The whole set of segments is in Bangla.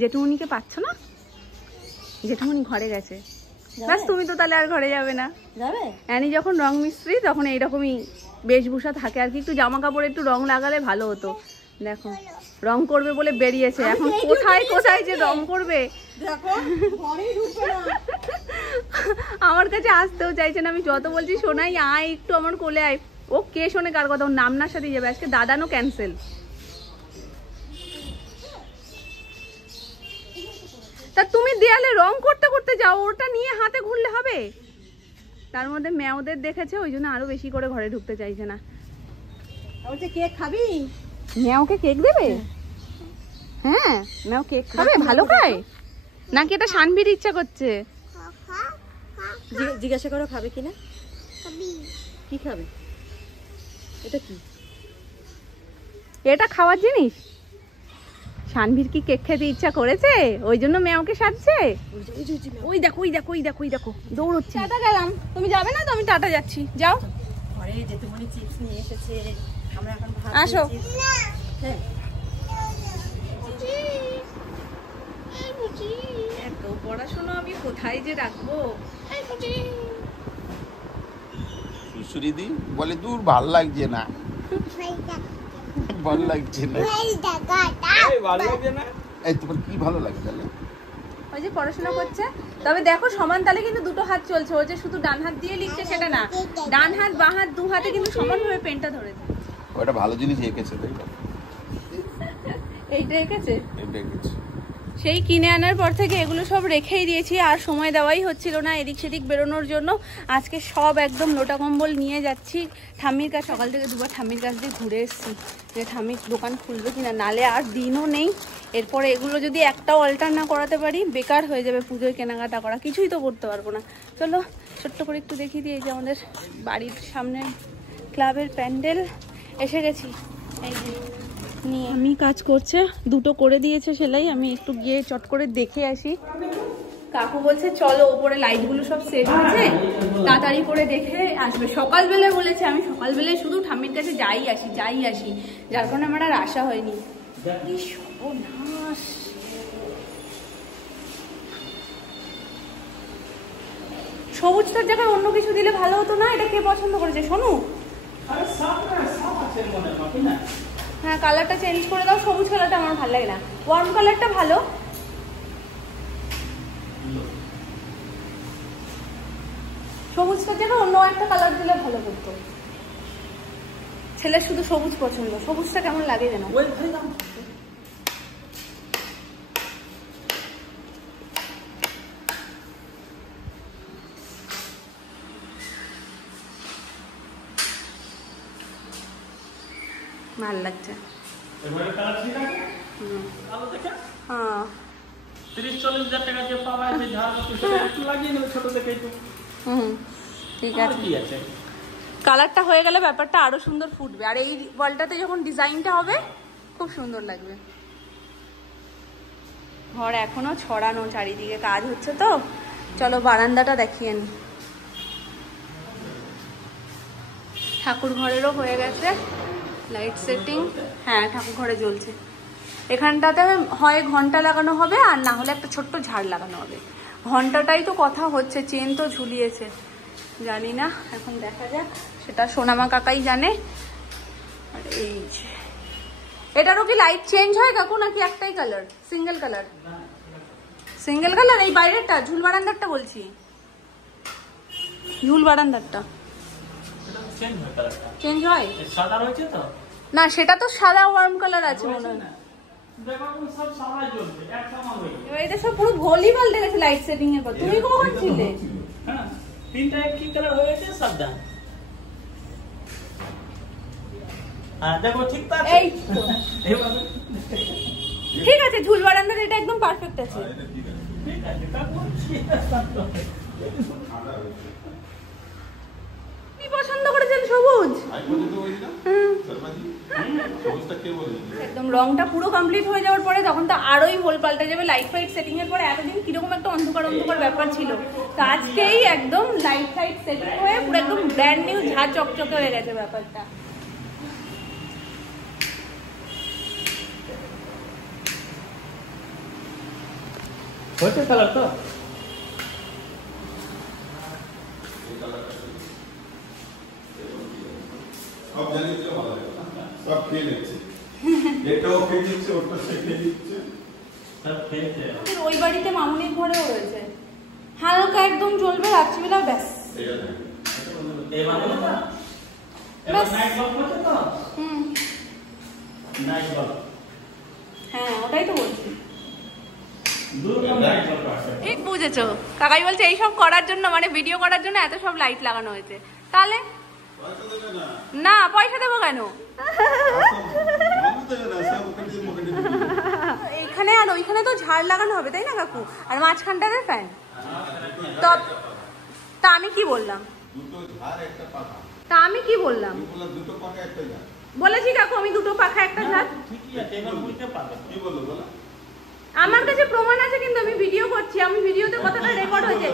জেঠুমনিকে পাচ্ছ না? জেঠুমনি ঘরে গেছে। ব্যাস তুমি তো তাহলে আর ঘরে যাবে না। অ্যানি যখন রং মিস্ত্রি তখন এইরকমই বেশভূষা থাকে আর কি, একটু জামা কাপড়ে একটু রং লাগালে ভালো হতো। দেখো রং করবে বলে বেরিয়েছে, এখন কোথায় কোথায় যে রং করবে আমার কাছে আসতেও চাইছে না। আমি যত বলছি শোনাই আয় একটু আমার কোলে আয়, ও কে শোনে কার কথা, ওর নামনার সাথে যাবে। আজকে দাদানো ক্যান্সেল। তা তুমি দেয়ালে রং করতে করতে যাও, ওটা নিয়ে হাতে ঘুরলে হবে? তার মধ্যে মেয়েদের দেখেছে ওই জন্য আরো বেশি করে ঘরে ঢুকতে চাইছে না। কেক খাবি? মেয়েকে কেক দেবে? হ্যাঁ মেয়ে কেক খাবে, ভালো খায় নাকি এটা শানভির ইচ্ছা করছে? জিজ্ঞাসা করো খাবে কিনা। কি খাবে? এটা কি? এটা খাওয়ার জিনিস? শানভির কি কেক খেতে ইচ্ছা করেছে ওই জন্য মেয়েকে সাজছে? ওই দেখো ওই দেখো ওই দেখো ওই দেখো দৌড়চ্ছে। টাটা গেলাম, তুমি যাবে না তো? আমি টাটা যাচ্ছি, যাও। ঘরে জেঠুমনি চিপস নিয়ে এসেছে, আমরা এখন ভাত আসো। হ্যাঁ এত পড়াশোনা আমি কোথায় যে রাখবো? সুরিদি বলে দূর ভাল লাগছে না, ভালো লাগছে না, ভালো লাগছে না। এই তোমার কি ভালো লাগে তাহলে? ওই যে পড়াশোনা করছে, তবে দেখো সমান তালে কিন্তু দুটো হাত চলছে। ও যে শুধু ডান হাত দিয়ে লিখছে সেটা না, ডান হাত বাঁ হাত দু হাতে কিন্তু সমানভাবে পেনটা ধরে থাকে। ওটা ভালো জিনিস এঁকেছে তাই না? এইটা এঁকেছে, এটা এঁকেছে। সেই কিনে আনার পর থেকে এগুলো সব রেখেই দিয়েছি, আর সময় দেওয়াই হচ্ছিল না এদিক সেদিক বেরোনোর জন্য। আজকে সব একদম লোটা কম্বল নিয়ে যাচ্ছি ঠাম্মির কাছে। সকাল থেকে দুবার ঠাম্মির কাছ দিয়ে ঘুরে এসেছি যে ঠাম্মির দোকান খুলবে কিনা, নালে আর দিনও নেই। এরপরে এগুলো যদি একটাও অল্টার না করাতে পারি বেকার হয়ে যাবে পুজোয় কেনাকাটা করা, কিছুই তো করতে পারবো না। চলো ছোট্ট করে একটু দেখিয়ে দিই, এই যে আমাদের বাড়ির সামনে ক্লাবের প্যান্ডেল এসে গেছি। এই যে নিয়ে আমি কাজ করছে, দুটো করে দিয়েছে সেলাই, আমি একটু গিয়ে চট করে দেখে আসি। কাকু বলছে চলো ওপরে লাইটগুলো সব সেট হয়েছে তাড়াতাড়ি করে দেখে আসবে। সকালবেলায় বলেছে, আমি সকালবেলায় শুধু ঠাম্মির কাছে যাই আসি, যার কারণে আমার আর আসা হয়নি। কি সর্বনাশ! সবুজটার জায়গায় অন্য কিছু দিলে ভালো হতো না? এটা কে পছন্দ করেছে? শোনো, হ্যাঁ কালারটা চেঞ্জ করে দাও, সবুজ কালারটা আমার ভালো লাগে না, ওয়ার্ম কালারটা ভালো। সবুজটার জায়গায় অন্য একটা কালার দিলে ভালো করতো। ছেলের শুধু সবুজ পছন্দ, সবুজটা কেমন লাগে যেন। ভাল লাগছে। হ্যাঁ 30-40 হাজার টাকা যে পাওয়া যায় লাগিয়ে নেবে ছোট থেকে একটু। ঠিক আছে, কালারটা হয়ে গেলে ব্যাপারটা আরো সুন্দর ফুটবে, আর এই বলটাতে যখন ডিজাইনটা হবে খুব সুন্দর লাগবে। ঘর এখনো ছড়ানো, চারিদিকে কাজ হচ্ছে তো। চলো বারান্দাটা দেখিয়ে নি। ঠাকুর ঘরেরও হয়ে গেছে লাইট সেটিং। হ্যাঁ ঠাকুর ঘরে জ্বলছে। এখানটাতে হয় ঘন্টা লাগানো হবে আর না হলে একটা ছোট্ট ঝাড় লাগানো হবে। ঘন্টাটাই তো কথা হচ্ছে, চেন তো ঝুলিয়েছে, জানি না এখন দেখা যাক, সেটা সোনামা কাকাই জানে। আর এই যে এটারও কি লাইট চেঞ্জ হয় কাকু নাকি একটাই colour? Single colour? Single colour. এই বাইরেরটা ঝুল বারান্দারটা বলছি, ঝুল বারান্দারটা চেঞ্জ হয় সাদা রয়েছে তো না? সেটা তো সাদা ওয়ার্ম কালার আছে মনে হয়। এটা সব পুরো ঘোলই পাল্টে গেছে লাইট সেটিং এর পর। তুমি কখন ছিলে? হ্যাঁ তিনটা একই কালার হয়ে গেছে সাদা। হ্যাঁ দেখো ঠিক আছে, এই ঠিক আছে, ঝুল বারান্দার এটা একদম পারফেক্ট আছে। ঠিক আছে কাকু কি পছন্দ করেছেন? সবুজ একদম। রংটা পুরো কমপ্লিট হয়ে যাওয়ার পরে তখন তো আরোই হোল পাল্টে যাবে লাইট ফাইট সেটিং এর পরে। এতদিন কিরকম একটা অন্ধকার অন্ধকার ব্যাপার ছিল, তো আজকেই একদম লাইট ফাইট সেটিং হয়ে পুরো একদম ব্র্যান্ড নিউ ঝাঁ চকচকে হয়ে গেছে ব্যাপারটা। হচ্ছে কালার তো সব জানি তো ভালো লাগে সব খেয়ে নিচ্ছে এটাও খেয়ে নিচ্ছে ওটা খেয়ে নিচ্ছে সব খেয়েছে আমাদের ওই বাড়িতে মামুনির ঘরেও রয়েছে হালকা একদম জ্বলবে রাত্রিবেলা ব্যাস এটা না এবার এবার নাইট বাল্ব হচ্ছে তো হুম নাইট বাল্ব হ্যাঁ ওটাই তো বলছি দুটো নাইট বাল্ব আছে ঠিক বুঝেছো কাকাই বলছে এইসব করার জন্য মানে ভিডিও করার জন্য এত সব লাইট লাগানো হয়েছে তাহলে পয়সা দেবে না না পয়সা দেবো কেন মানুষ দেবে না সব ওখানে পকেটে এখানে আর ওইখানে তো ঝাড় লাগানো হবে তাই না কাকু আর মাঝখানটাতে ফ্যান তা আমি কি বললাম দুটো ধার একটা পাখা তা আমি কি বললাম বলে দুটো পাখা একটা ধার বলেছি কাকু আমি দুটো পাখা একটা ঝাড় ঠিকই আছে এবার বুঝতে পারবে কি বললো বলো আমার কাছে প্রমাণ আছে কিন্তু আমি ভিডিও করছি আমি ভিডিওতে কথাটা রেকর্ড হয়েছে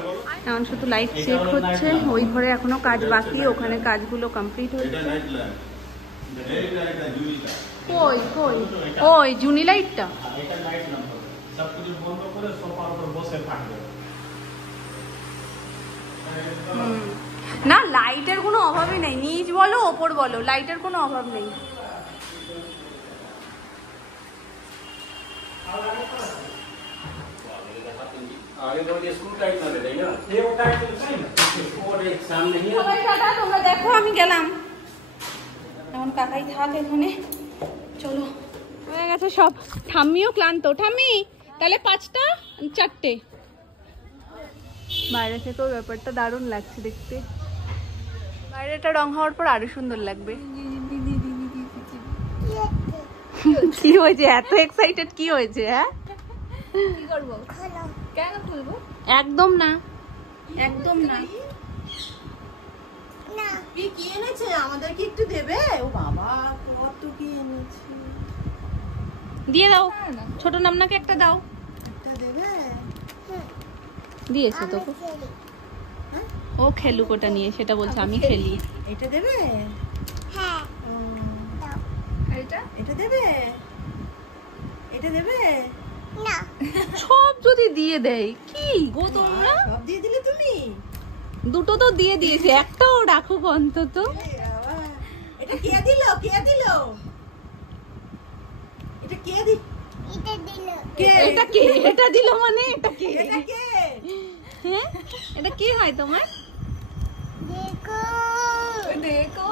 এখন শুধু লাইট চেক হচ্ছে ওই ঘরে এখনো কাজ বাকি ওখানে কাজগুলো কমপ্লিট এটা হচ্ছে নাইট ল্যাম্প এইটা এটা জুইটা কই কই ওই জুনি লাইটটা এটা নাইট ল্যাম্প হবে সব কিছু বন্ধ করে সোফার উপর বসে থাকবে না লাইটের কোনো অভাবই নেই নিচ বলো ওপর বলো লাইটের কোনো অভাব নেই आगे बढ़ के स्क्रू टाइट ना ले लेना ये वो टाइट है ना और एक सामने ही সবাই টাটা তোমরা দেখো আমি গেলাম এখন কাকাই থাক এখানে চলো হয়ে গেছে সব ঠাম্মিও ক্লান্ত ঠাম্মি তাহলে 5টা 4টে বাইরে থেকেও ব্যাপারটা দারুণ লাগছে দেখতে বাইরেটা রং হওয়ার পর আরো সুন্দর লাগবে কি হয়েছে এত এক্সাইটেড কি হয়েছে হ্যাঁ কি করবো কেন খুলবো একদম না একদম না কি এনেছে আমাদের কি একটু দেবে ও বাবা কত কি এনেছে দিয়ে দাও ছোট নামনাকে একটা দাও একটা দেবে দিয়েছে তো ও খেলুক ওটা নিয়ে সেটা বলছে আমি খেলি এটা দেবে হ্যাঁ এটা এটা দেবে এটা দেবে না সব যদি দিয়ে দেয় কি গো তোমরা সব দিয়ে দিলে তুমি দুটো তো দিয়ে দিয়েছে একটাও রাখুক অন্তত এটা কে দিল কে দিল এটা কে দিল এটা কে এটা দিল মানে এটা কে এটা কে হ্যাঁ এটা কে হয় তোমার দেখো দেখো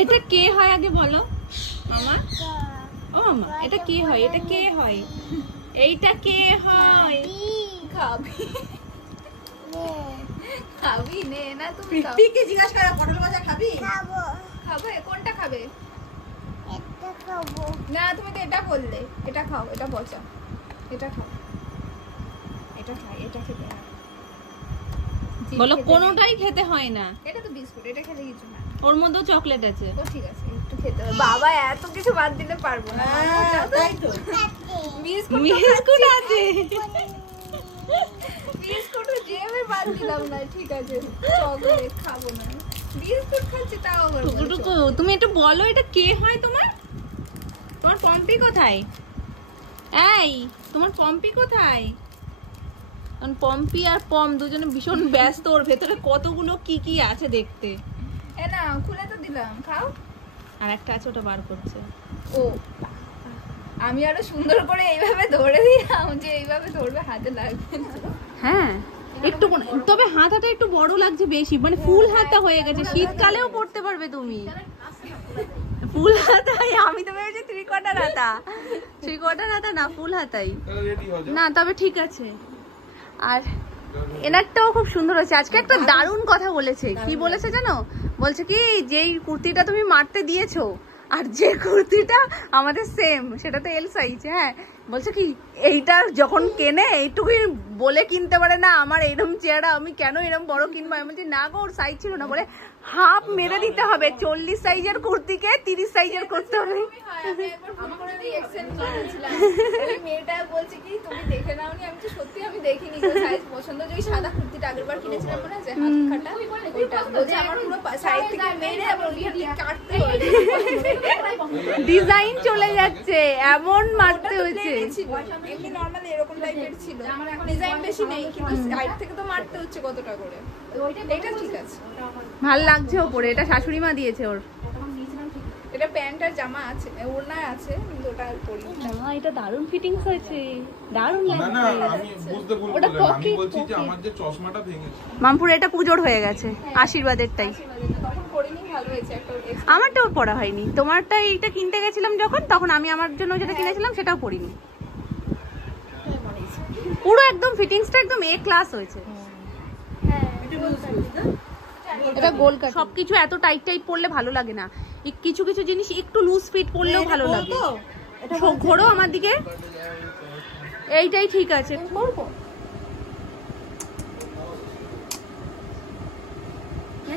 এটা কে হয় আগে বলো মামা ও মামা এটা কে হয় এটা কে হয় এইটা কে হয় খাবি খাবি নে না তুমি প্রীতিকে জিজ্ঞাসা করা পটল ভাজা খাবি? খাবে কোনটা খাবে এটা খাবো। না তুমি তো এটা বললে এটা খাও এটা পচা এটা খাও এটা খাই এটা খেতে হয়। বলো কোনোটাই খেতে হয় না এটা তো বিস্কুট এটা খেলে কিছু না ওর মধ্যেও চকলেট আছে ও ঠিক আছে একটু খেতে হবে বাবা এত কিছু বাদ দিতে পারবো না হ্যাঁ, তাই তো। বিস্কুট বিস্কুট আছে বিস্কুট যেভাবে বাদ দিলাম না ঠিক আছে চকলেট খাবো না বিস্কুট খাচ্ছি তাও আবার বলছো। টুকুটুকু তুমি একটু বলো এটা কে হয় তোমার তোমার পম্পি কোথায় এই তোমার পম্পি কোথায় কারণ পম্পি আর পম দুজনে ভীষণ ব্যস্ত ওর ভেতরে কতগুলো কি কি আছে দেখতে এ না খুলে তো দিলাম খাও আর একটা আছে ওটা বার করছে ও আমি আরো সুন্দর করে এইভাবে ধরে দিলাম যে এইভাবে ধরবে হাতে লাগবে না হ্যাঁ একটু তবে হাতাটা একটু বড় লাগছে বেশি মানে ফুল হাতা হয়ে গেছে শীতকালেও পড়তে পারবে তুমি ফুল হাতাই আমি তো ভেবেছি 3/4 হাতা 3/4 হাতা না ফুল হাতাই রেডি হয়ে যাও না তবে ঠিক আছে আর এনারটাও খুব সুন্দর হয়েছে আজকে একটা দারুণ কথা বলেছে কি বলেছে জানো বলছে কি যেই কুর্তিটা তুমি মারতে দিয়েছো আর যে কুর্তিটা আমাদের সেম সেটা তো এল সাইজ হ্যাঁ বলছে কি এইটা যখন কেনে এইটুকুই বলে কিনতে পারে না আমার এরকম চেহারা আমি কেন এরকম বড় কিনবো আমি বলছি না গো ওর সাইজ ছিল না বলে হাফ মেরে দিতে হবে 40 সাইজের কুর্তিকে 30 সাইজের করতে হবে আমার রিঅ্যাকশন করেছিলাম ওই মেয়েটা বলছে কি তুমি দেখে নাওনি আমি তো সত্যি আমি দেখিনি গো সাইজ পছন্দ যে সাদা কুর্তিটা আগেরবার কিনেছিলাম মনে আছে হাত কাটা ওইটা বলছে আমার পুরো সাইড থেকে মেরে আবার ওই হাতে কাটতে হয় ডিজাইন চলে যাচ্ছে এমন মারতে হয়েছে এমনি নরমাল এরকম টাইপের ছিল ডিজাইন টাইম বেশি নেই, কিন্তু সাইড থেকে তো মারতে হচ্ছে কতটা করে। এটা ঠিক আছে, ভাল লাগছে ওপরে, এটা শাশুড়ি মা দিয়েছে ওর। এটা প্যান্ট আর জামা আছে, ওড়নায় আছে, কিন্তু ওটা আর পরি না, এটা দারুণ ফিটিংস হয়েছে, দারুণ না না লাগছে। আমি বুঝতে ভুল ওটা বললাম, আমি pocket, বলছি যে pocket। আমার যে চশমাটা ভেঙেছে। মামপুর এটা পুজোর হয়ে গেছে, আশীর্বাদেরটাই। তখন পরিনি, ভালো হয়েছে একটা আমারটাও পড়া হয়নি, তোমারটা এইটা কিনতে গেছিলাম যখন, তখন আমি আমার জন্য যেটা কিনেছিলাম সেটাও পরিনি। পুরো একদম ফিটিংসটা একদম এ ক্লাস হয়েছে। এটা গোল কাট, সবকিছু এত টাইট টাইট পরলে ভালো লাগে না, কিছু কিছু জিনিস একটু লুজ ফিট পরলেও ভালো লাগে। ঘোরো আমার দিকে, এইটাই ঠিক আছে। করবো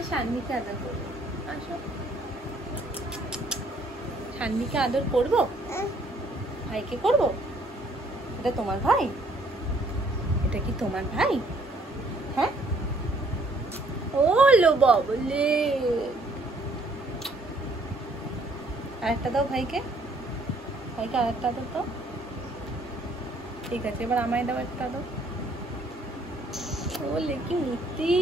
শান্তিকে আদর করবো, আসো শান্তিকে আদর করবো, ভাইকে করবো। এটা তোমার ভাই, এটা কি তোমার ভাই? হ্যাঁ, ও লো বাবলে, আরেকটা দাও ভাইকে, ভাইকে আরেকটা আদর দাও। ঠিক আছে, এবার আমায় দাও একটা আদর। ওলে কি মিষ্টি।